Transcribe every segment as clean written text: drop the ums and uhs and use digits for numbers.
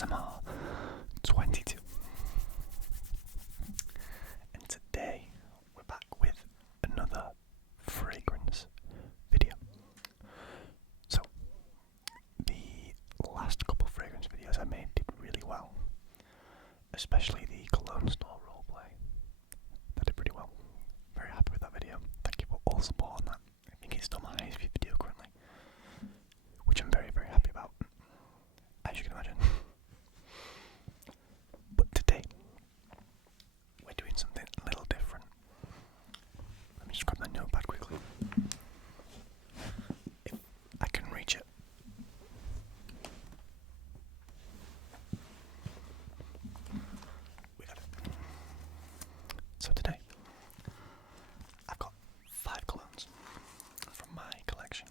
ASMR 22. And today we're back with another fragrance video. So, the last couple fragrance videos I made did really well, especially the Cologne store roleplay. That did pretty well. Very happy with that video. Thank you for all the support on that. I think it's still my highest viewed video currently, which I'm very, very happy about, as you can imagine. But today, we're doing something a little different. Let me just grab my notepad quickly. If I can reach it. We got it. So today, I've got 5 colognes from my collection.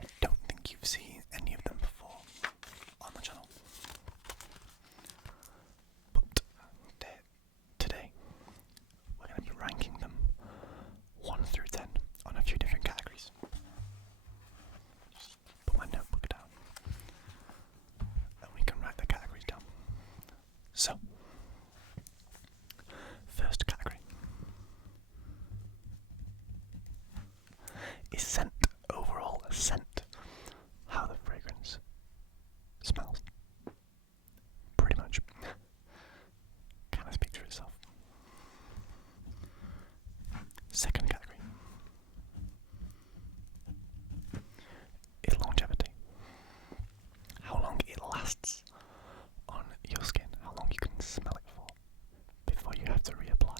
I don't think you've seen any of them before on the channel. But today, we're going to be ranking them 1 through 10 on a few different categories. Just put my notebook down and we can write the categories down. So, first category is scent. Overall scent. How the fragrance smells. Pretty much. Kind of speaks for itself. Second category is longevity. How long it lasts on your skin. How long you can smell it for before you have to reapply.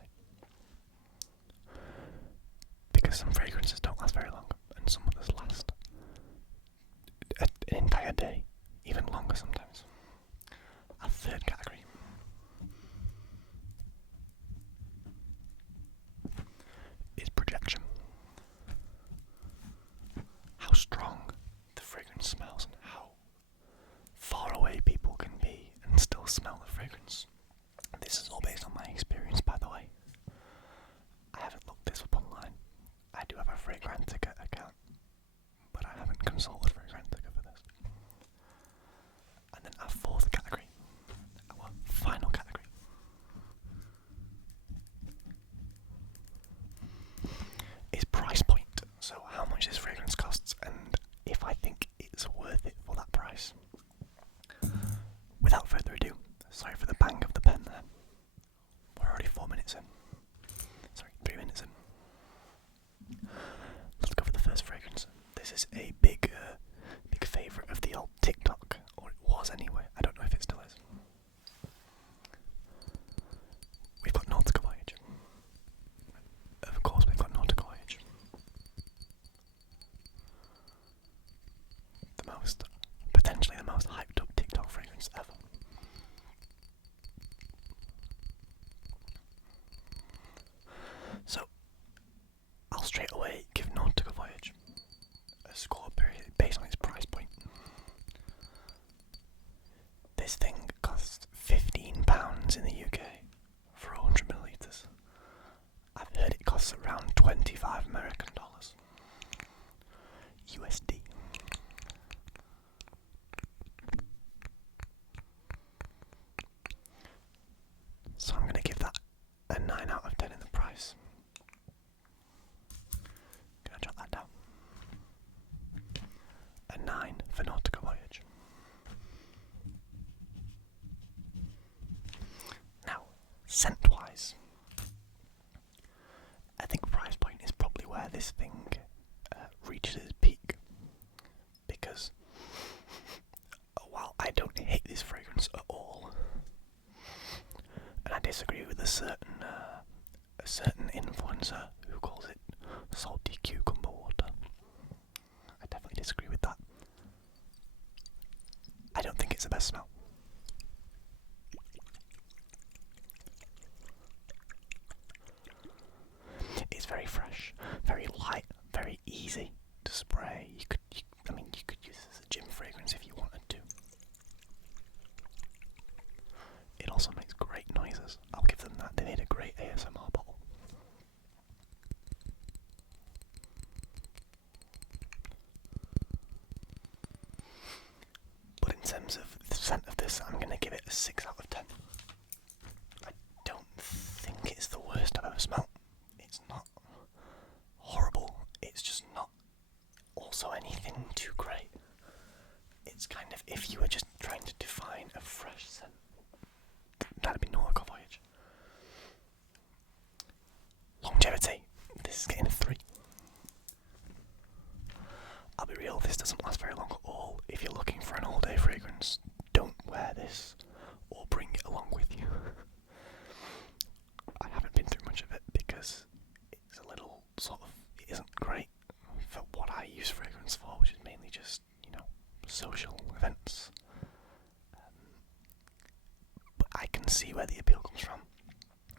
Because some fragrances don't last very long, and some others last an entire day, even longer sometimes. A third category is projection. How strong the fragrance smells and how far away people can be and still smell the fragrance. This is all based on my experience, by the way. I haven't looked this up online. I do have a Fragrantica account, but I haven't consulted Fragrantica for this. And then our fourth category, our final category, is price point. So how much this fragrance costs and if I think it's worth it for that price. Without further ado, sorry for the bang of the pen there. We're already 4 minutes in. Sorry, 3 minutes in. Let's go for the first fragrance. This is a big favourite of the old TikTok, or it was anyway. I don't know if it still is. We've got Nautica Voyage. Of course, we've got Nautica Voyage. Potentially the most hyped up TikTok fragrance ever. So, I'll straight away give Nautica Voyage a score based on its price point. This thing costs £15 in the UK for 100ml. I've heard it costs around $25 American USD. So I'm going to give that a 9 out of 10 in the price. Gonna jot that down. A 9 for Nautica Voyage. Now, scent-wise, I think price point is probably where this thing reaches its peak. Because while I don't hate this fragrance at all, and I disagree with a certain influencer who calls it salty cucumber water. I definitely disagree with that. I don't think it's the best smell. It's very fresh, very light, very easy to spray. You could use this as a gym fragrance if you wanted to. It also makes great noises. I'll give them that. They made a great ASMR bottle. But in terms 6 out of 10. I don't think it's the worst I've ever smelt. It's not horrible, it's just not also anything too great. It's kind of, if you were just trying to define a fresh scent, that'd be Nautica Voyage. Longevity, this is getting a 3. I'll be real, this doesn't last very long at all. If you're looking for an all-day fragrance, don't wear this or bring it along with you. I haven't been through much of it because it's a little sort of, it isn't great for what I use fragrance for, which is mainly just, social events. But I can see where the appeal comes from.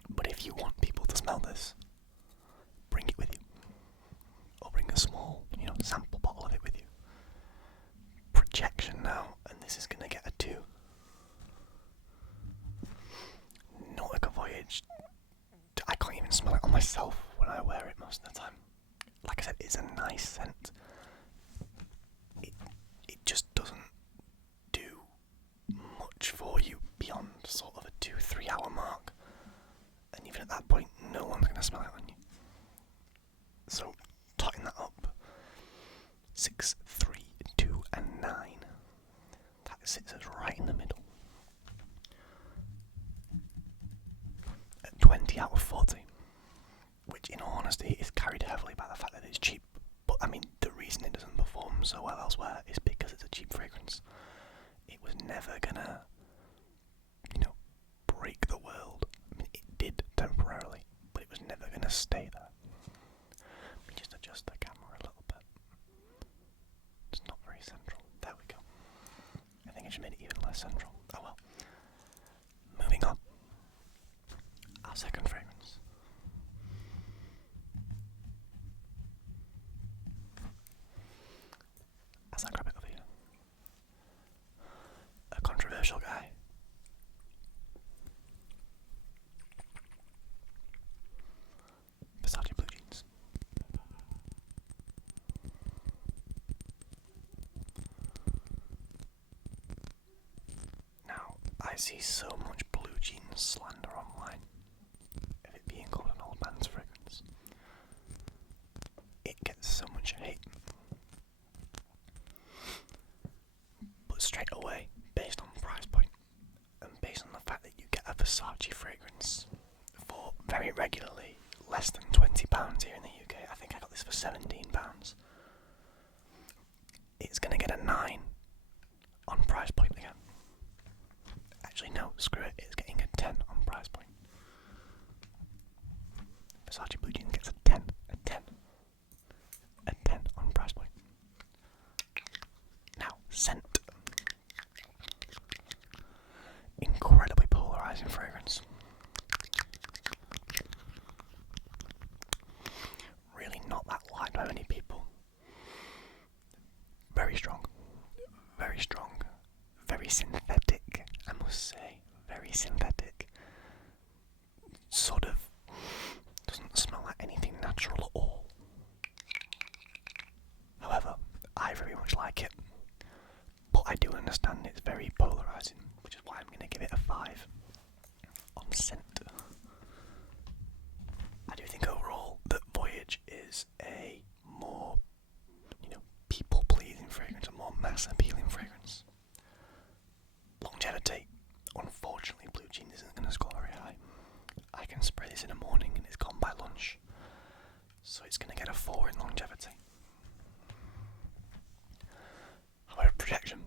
But if you want people to smell this, bring it with you. Or bring a small, sample bottle of it with you. Projection now, and this is going to get a 2. Nautica Voyage, I can't even smell it on myself when I wear it most of the time. Like I said, it's a nice scent. It just doesn't do much for you beyond sort of a 2-3 hour mark. And even at that point, no one's going to smell it on you. So, totting that up. 6, 3, 2, and 9. That sits us right in the middle. At 20 out of 40. Which, in all honesty, is carried heavily by the fact that it's cheap. But, the reason it doesn't perform so well elsewhere is because it's a cheap fragrance. It was never gonna, break the world. It did temporarily, but it was never gonna stay there. Let me just adjust the camera a little bit. It's not very central. There we go. I think I just made it even less central. Oh well. Moving on. Our second fragrance. As I grab it over here. A controversial guy. Versace Blue Jeans. Now, I see so much blue jeans slander online of it being called an old man's fragrance. It gets so much hate. But straight away, based on price point, and based on the fact that you get a Versace fragrance for very regularly less than £20 here in the UK, I think I got this for £17. It's going to get a 9 on price point again. Actually, no, screw it, it's getting a 10 on price point. Versace Blue Jeans gets a 10, a 10, a 10 on price point. Now, scent. Incredibly polarising fragrance. Really not that liked by many people. Very strong. Very strong. Very synthetic, I must say. Very synthetic. Sort of doesn't smell like anything natural at all. However, I very much like it. But I do understand it's very polarising, which is why I'm going to give it a 5 on scent. I do think overall that Voyage is a more, people-pleasing fragrance, a more mass-appealing fragrance. Longevity, unfortunately, Blue Jeans isn't going to score very high. I can spray this in the morning and it's gone by lunch, so it's going to get a 4 in longevity. However, projection.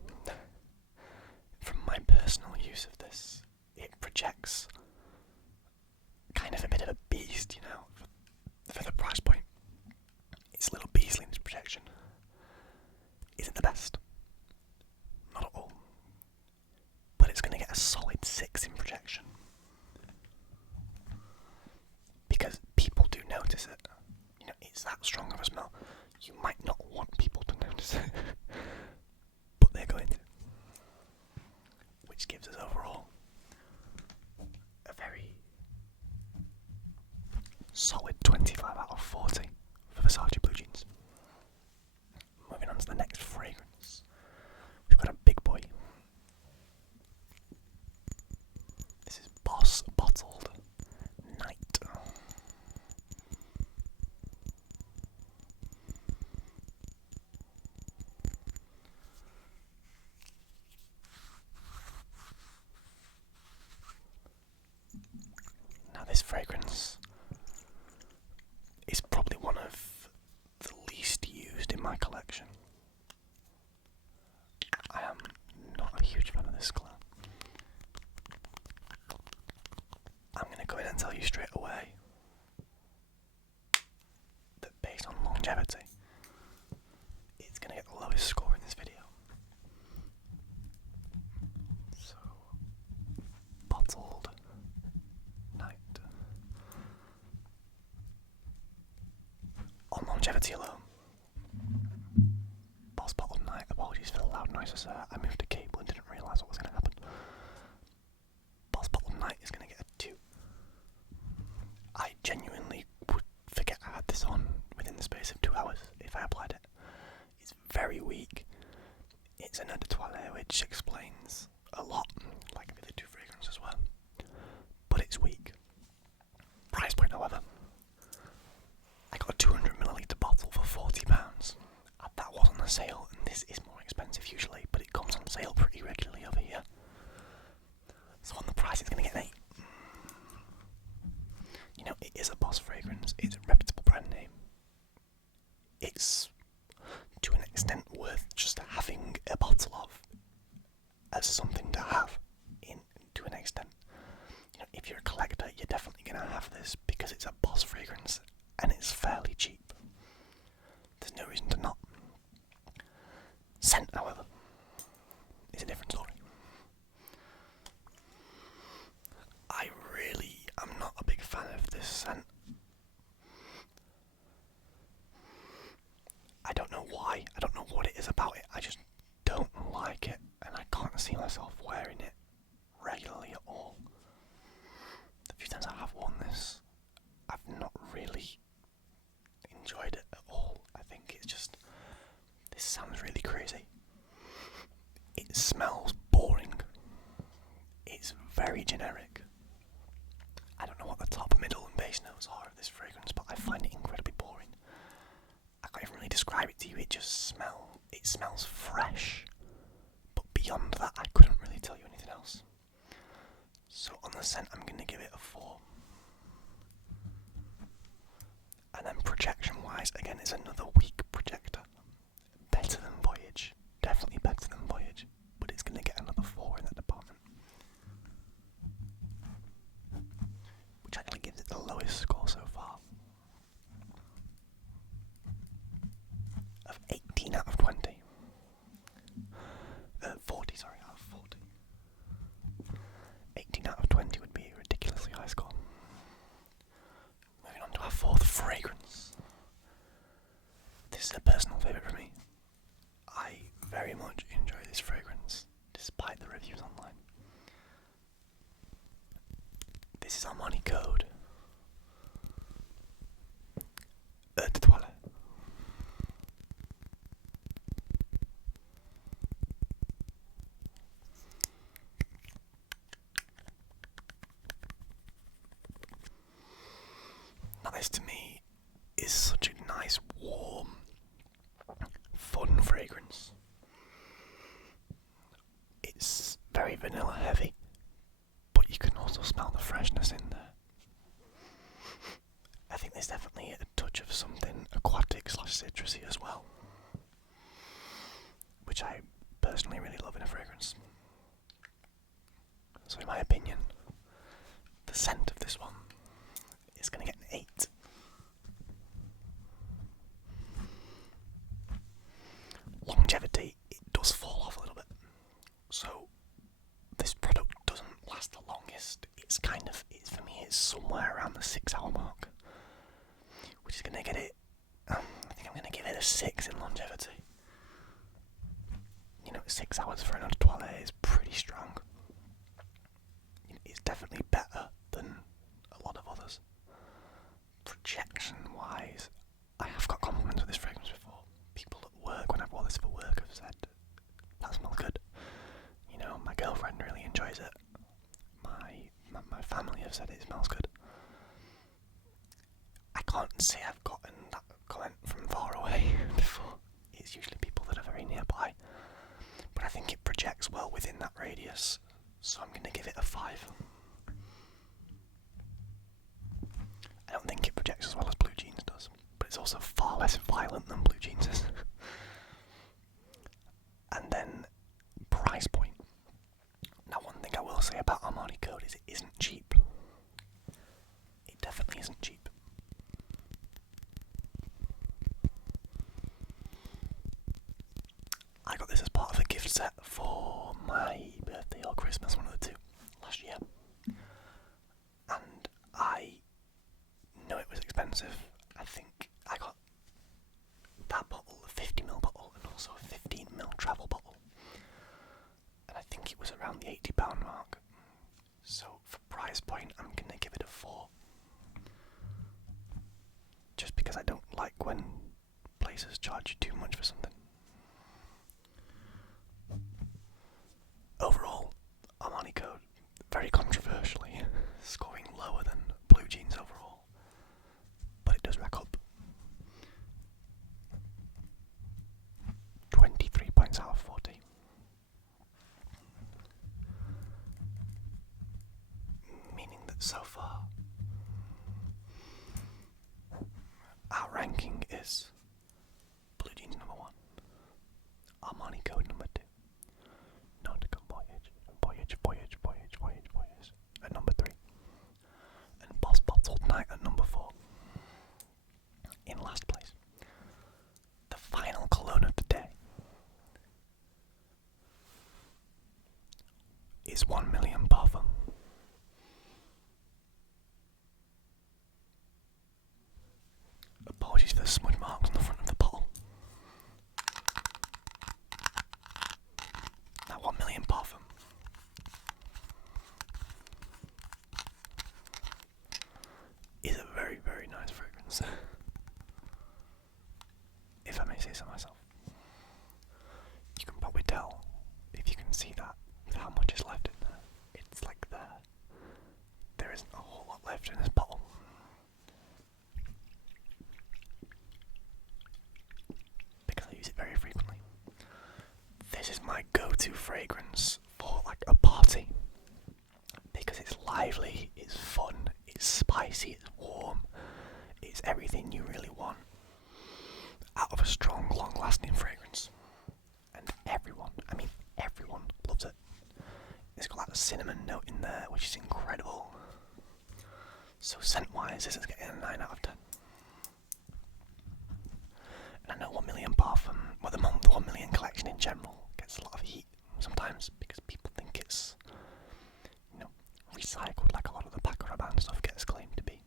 From my personal use of this, it projects kind of a bit of a beast, for the price point. It's a little beastly in its projection. Isn't the best. Not at all. But it's going to get a solid 6 in projection. Because people do notice it. It's that strong of a smell. You might not want people to notice it. But they're going to. Which gives us overall a very solid 25 out of 40 for Versace Blue Jeans. Moving on to the next fragrance. We've got a big boy. this fragrance is probably one of the least used in my collection. I am not a huge fan of this cologne. I'm going to go in and tell you straight away that based on longevity, it's going to get the lowest score in this video. So, bottled night. On longevity alone, Boss bottled night. Apologies for the loud noises. I moved a cable and didn't realise what was going to happen. Boss bottled night is going to get a 2. I genuinely would forget I had this on within the space of 2 hours if I applied it. It's very weak. It's an eau de toilette, which explains a lot, like the other 2 fragrances were. But it's weak. Price point, however, I got a 200ml bottle for £40. That was on a sale, and this is more expensive usually, but it comes on sale pretty regularly over here. So on the price, it's going to get an 8. You know, it is a Boss fragrance. It's a reputable brand name. It's, to an extent, worth just having a bottle of as something to have, to an extent. You know, if you're a collector, you're definitely going to have this because it's a Boss fragrance and it's fairly cheap. There's no reason to not. Scent, however, is a different story. I really am not a big fan of this scent. I don't know why. I don't know what it is about it. I just don't like it, and I can't see myself wearing it regularly at all. The few times I have worn this, I've not really enjoyed it at all. I think it's just, this sounds really crazy. It smells boring. It's very generic. I don't know what the top, middle and base notes are of this fragrance, but I find it incredibly boring. I can't even really describe it to you. It smells fresh, but beyond that I couldn't really tell you anything else. So on the scent, I'm going to give it a 4. And then projection wise, again, it's another weak projector. Better than Voyage, definitely better than Voyage, but it's going to get another 4 in that department, which actually gives it the lowest score so far of 18 out of 20. 40, sorry, out of 40. 18 out of 20 would be a ridiculously high score. Moving on to our 4th fragrance. This is a personal favourite for me. I very much enjoy this fragrance, despite the reviews online. This is Armani Code. Eau de toilette. Now this to me is such a nice, warm, fun fragrance. It's very vanilla heavy, but you can also smell the freshness in there. I think there's definitely a touch of something aquatic / citrusy as well, which I personally really love in a fragrance. So in my opinion, the scent of this one is going to get an 8. Longevity, it does fall off a little bit. So this product doesn't last the longest. For me, it's somewhere around the 6-hour mark, which is going to get it, I think I'm going to give it a 6 in longevity. You know, 6 hours for an eau de toilette is pretty strong. It's definitely better than a lot of others. Projection wise, I have got compliments of this fragrance before. People at work, when I've worn this for work, have said, that smells good. You know, my girlfriend really enjoys it. My family have said it smells good. I can't say I've gotten that comment from far away before. It's usually people that are very nearby. But I think it projects well within that radius, so I'm going to give it a 5. isn't cheap. I got this as part of a gift set for my birthday or Christmas, one of the two, last year. And I know it was expensive. I think I got that bottle, a 50ml bottle, and also a 15ml travel bottle. And I think it was around the £80 mark. So for price point, I'm going to give it a 4. Just because I don't like when places charge you too much for something. Overall, Armani Code, very controversially, scoring lower than Blue Jeans overall. But it does rack up 23 points out of 40. Meaning that so far, our ranking is Blue Jeans number 1, Armani Code number 2, Nautica Voyage at number 3, and Boss Bottled Night at number 4. In last place, the final cologne of the day is 1 Million Parfum. Apologies for the smudge marks on the front of the bottle. Now 1 Million Parfum is a very, very nice fragrance. If I may say so myself. You can probably tell, if you can see that, how much is left in there. It's like there isn't a whole lot left in this bottle. Because I use it very frequently. This is my go-to fragrance for like a party. Because it's lively, it's fun, it's spicy, it's warm, it's everything you really want out of a strong, long-lasting fragrance. And everyone loves it. It's got that cinnamon note in there, which is incredible. So scent-wise, this is getting a 9 out of 10. And I know 1 Million Parfum, well the 1 Million collection in general, gets a lot of heat sometimes because people think it's, recycled like a lot of the Paco Rabanne stuff gets claimed to be.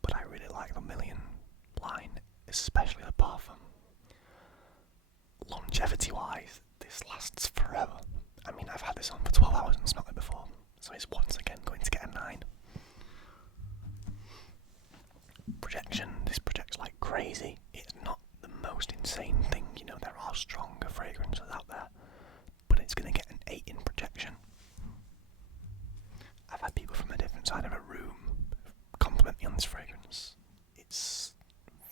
But I really like the Million line, especially the parfum. Longevity wise, this lasts forever. I mean, I've had this on for 12 hours and smelled it before, so it's once again going to get a 9. Projection, this projects like crazy. It's not the most insane thing, there are stronger fragrances out there, but it's going to get an 8 in projection. I've had people from a different side of a room compliment me on this fragrance. It's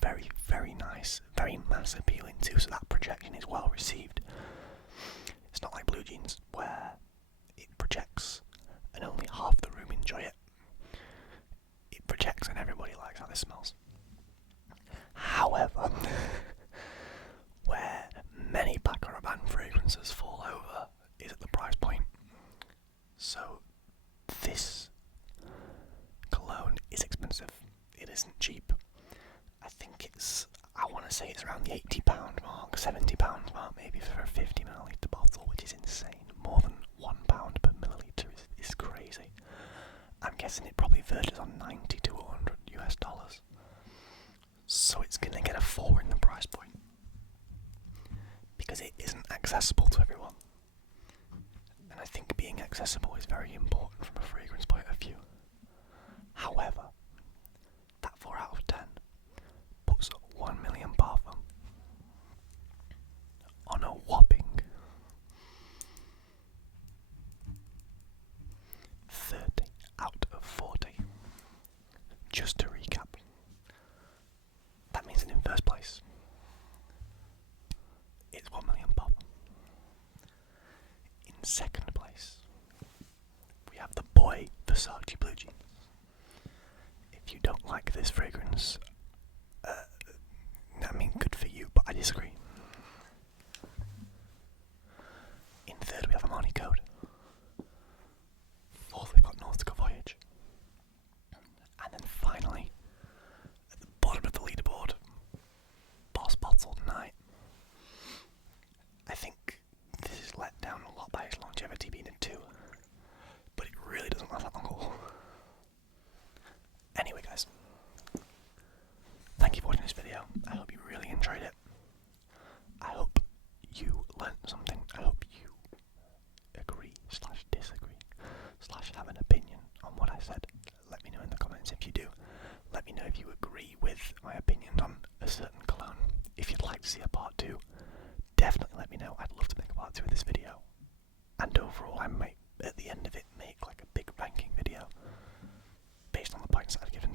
very, very nice, very mass appealing too, so that projection is well received. It's not like Blue Jeans, where it projects and only half the room enjoy it. It projects and everybody likes how this smells. However, where many Paco Rabanne fragrances fall over is at the price point. So this cologne is expensive. It isn't cheap. I want to say it's around the £80 mark, £70 mark maybe for a 50ml bottle, which is insane. More than £1 per milliliter is crazy. I'm guessing it probably verges on $90 to $100 US. So it's going to get a 4 in the price point. Because it isn't accessible to everyone. And I think being accessible is very important from a fragrance point of view. However, that 4 out of 10 puts 1 Million Parfum on a whopping 30 out of 40. Just to recap, that means that in first place, it's 1 Million Parfum. In second place, we have the boy Versace Blue Jeans. If you don't like this fragrance, good for you, but I disagree. In third, we have Armani Code. Fourth, we've got Nautica Voyage. And then finally, me know if you agree with my opinions on a certain cologne. If you'd like to see a part 2, definitely let me know. I'd love to make a part 2 of this video. And overall, I might, at the end of it, make like a big ranking video based on the points that I've given